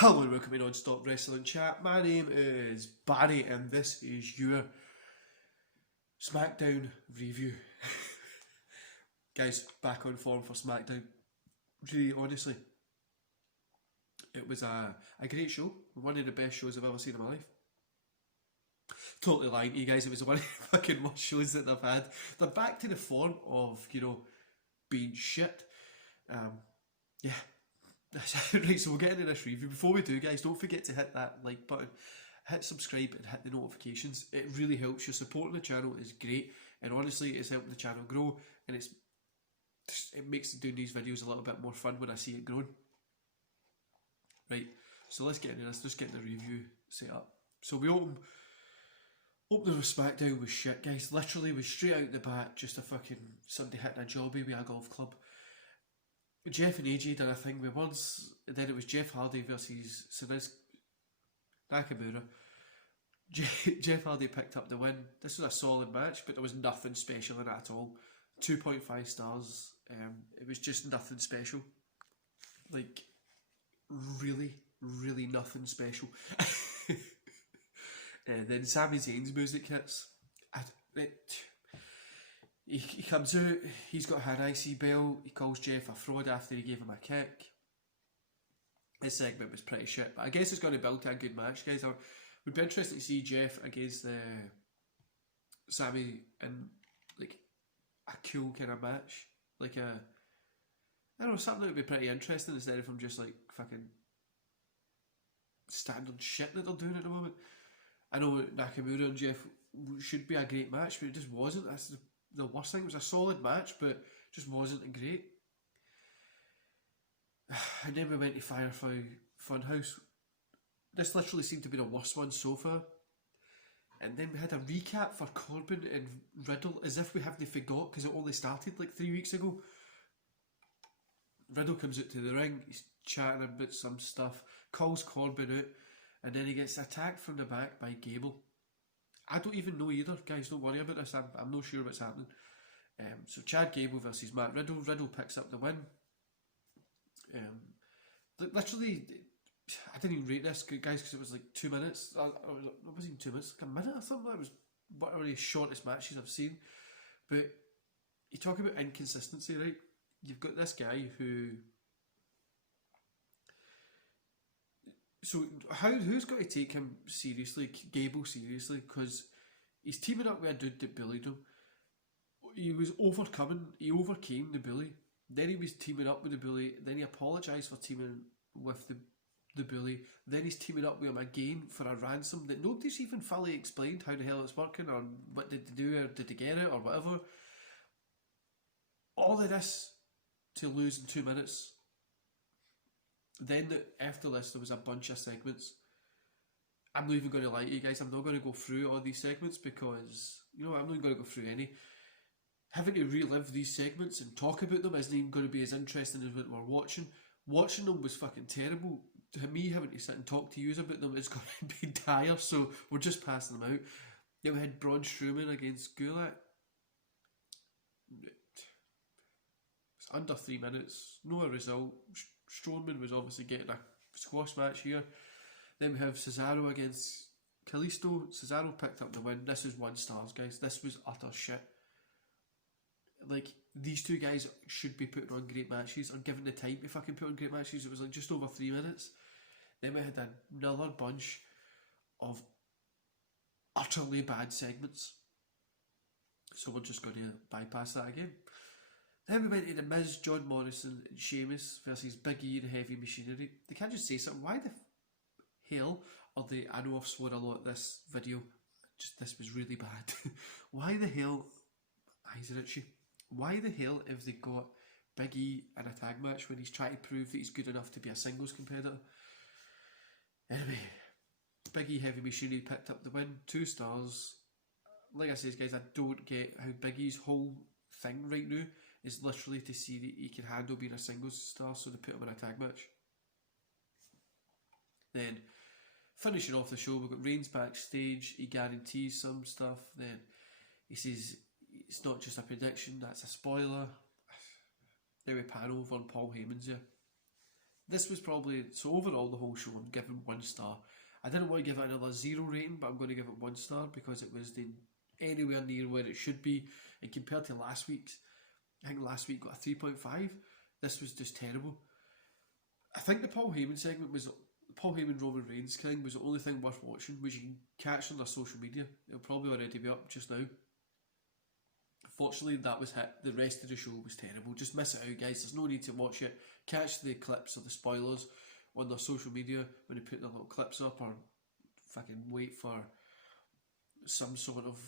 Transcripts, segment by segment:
Hello and welcome to Non-Stop Wrestling Chat. My name is Barry and this is your Smackdown review. Guys, back on form for Smackdown. Really, honestly, it was a great show. One of the best shows I've ever seen in my life. Totally lying to you guys, it was one of the fucking worst shows that I've had. They're back to the form of, being shit. Yeah. Right, so we'll get into this review. Before we do, guys, don't forget to hit that like button, hit subscribe and hit the notifications. It really helps. Your support on the channel is great, and honestly it's helping the channel grow, and it makes doing these videos a little bit more fun when I see it growing. Right, so let's get into this. Let's get the review set up. So we opened with Smackdown was shit, guys. Literally was straight out the bat, just a fucking somebody hitting a jobby with a golf club. Jeff and AJ done a thing with once, and then it was Jeff Hardy versus Shinsuke Nakamura. Jeff Hardy picked up the win. This was a solid match, but there was nothing special in it at all. 2.5 stars. It was just nothing special. Like, really, really nothing special. Then Sami Zayn's music hits. He comes out, he's got an IC belt, he calls Jeff a fraud after he gave him a kick. His segment was pretty shit, but I guess it's going to build to a good match, guys. It would be interesting to see Jeff against Sami in like a cool kind of match. Like I don't know, something that would be pretty interesting instead of him just like fucking standard shit that they're doing at the moment. I know Nakamura and Jeff should be a great match, but it just wasn't. That's the worst thing. It was a solid match, but just wasn't great. And then we went to Firefly Funhouse. This literally seemed to be the worst one so far. And then we had a recap for Corbin and Riddle, as if we haven't forgot, because it only started like 3 weeks ago. Riddle comes out to the ring, he's chatting about some stuff, calls Corbin out, and then he gets attacked from the back by Gable. I don't even know either, guys, don't worry about this, I'm not sure what's happening. So Chad Gable versus Matt Riddle. Riddle picks up the win. Literally, I didn't even rate this, guys, because it was like 2 minutes. It wasn't even 2 minutes, like a minute or something. It was one of the shortest matches I've seen. But you talk about inconsistency, right? You've got this guy who... So who's got to take him seriously, Gable seriously, because he's teaming up with a dude that bullied him. He overcame the bully, then he was teaming up with the bully, then he apologised for teaming with the bully, then he's teaming up with him again for a ransom that nobody's even fully explained how the hell it's working, or what did they do, or did they get it, or whatever. All of this to lose in 2 minutes. Then after this there was a bunch of segments. I'm not even going to lie to you guys, I'm not going to go through all these segments because, I'm not even going to go through any. Having to relive these segments and talk about them isn't even going to be as interesting as what we're watching. Watching them was fucking terrible. To me, having to sit and talk to you about them is going to be dire, so we're just passing them out. Then we had Braun Strowman against Gulak. It's under 3 minutes, no result. Strowman was obviously getting a squash match here. Then we have Cesaro against Kalisto. Cesaro picked up the win. This is 1 star, guys. This was utter shit. Like, these two guys should be putting on great matches, or given the time to fucking put on great matches. It was like just over 3 minutes. Then we had another bunch of utterly bad segments. So we're just going to bypass that again. Then we went to The Miz, John Morrison and Sheamus versus Big E and Heavy Machinery. They can't just say something. Why the hell are they... I know I've sworn a lot this video. This was really bad. Why the hell... Eyes are itchy. Why the hell have they got Big E in a tag match when he's trying to prove that he's good enough to be a singles competitor? Anyway, Big E Heavy Machinery picked up the win. 2 stars. Like I said, guys, I don't get how Big E's whole thing right now is literally to see that he can handle being a singles star, so they put him in a tag match. Then, finishing off the show, we've got Reigns backstage. He guarantees some stuff. Then he says it's not just a prediction, that's a spoiler. Then we pan over and Paul Heyman's here. this was probably, so overall the whole show I'm giving 1 star. I didn't want to give it another 0 rating, but I'm going to give it 1 star because it was anywhere near where it should be. And compared to last week's, I think last week got a 3.5. This was just terrible. I think the Paul Heyman segment was, Paul Heyman Roman Reigns killing was the only thing worth watching, which you can catch on their social media. It'll probably already be up just now. Fortunately, that was hit. The rest of the show was terrible. Just miss it out, guys. There's no need to watch it. Catch the clips or the spoilers on their social media when they put their little clips up, or fucking wait for some sort of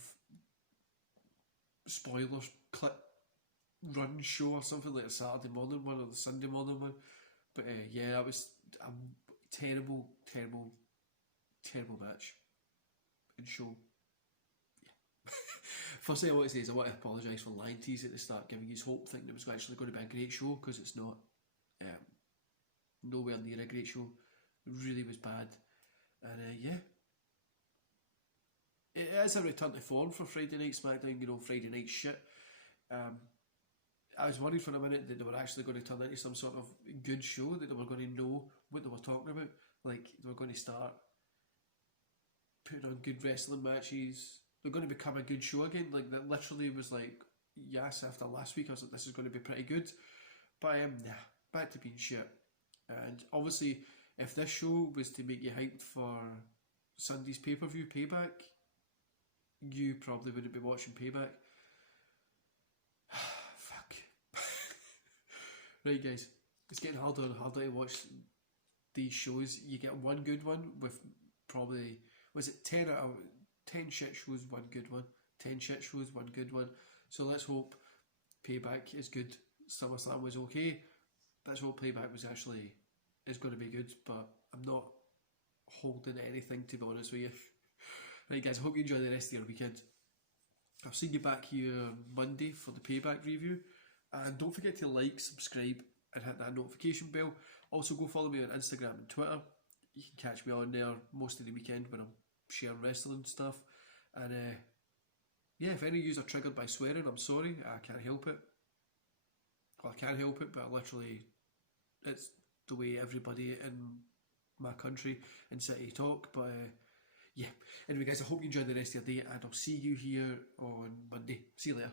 spoilers clip run show or something, like the Saturday morning one or the Sunday morning one. But yeah, that was a terrible match and show. First thing I want to say is I want to apologise for lying to you at the start, giving you hope, thinking it was actually going to be a great show, because it's not. Nowhere near a great show. It really was bad. And yeah, it is a return to form for Friday Night Smackdown, you know, Friday night shit. I was worried for a minute that they were actually going to turn into some sort of good show, that they were going to know what they were talking about. Like, they were going to start putting on good wrestling matches. They're going to become a good show again. Like, that literally was like, yes, after last week I was like, this is going to be pretty good. But nah, back to being shit. And obviously, if this show was to make you hyped for Sunday's pay-per-view Payback, you probably wouldn't be watching Payback. Fuck. Right, guys, it's getting harder and harder to watch these shows. You get one good one with probably, was it 10 shit shows, one good one, 10 shit shows, one good one. So let's hope Payback is good. SummerSlam was okay. Let's hope Payback was actually is going to be good, but I'm not holding anything, to be honest with you. Right, guys, I hope you enjoy the rest of your weekend. I'll see you back here Monday for the Payback review, and don't forget to like, subscribe and hit that notification bell. Also, go follow me on Instagram and Twitter. You can catch me on there most of the weekend when I'm sharing wrestling stuff. And yeah, if any of you are triggered by swearing, I'm sorry, I can't help it. Well, I can't help it, but I literally, it's the way everybody in my country and city talk. But yeah, anyway, guys, I hope you enjoy the rest of your day, and I'll see you here on Monday. See you later.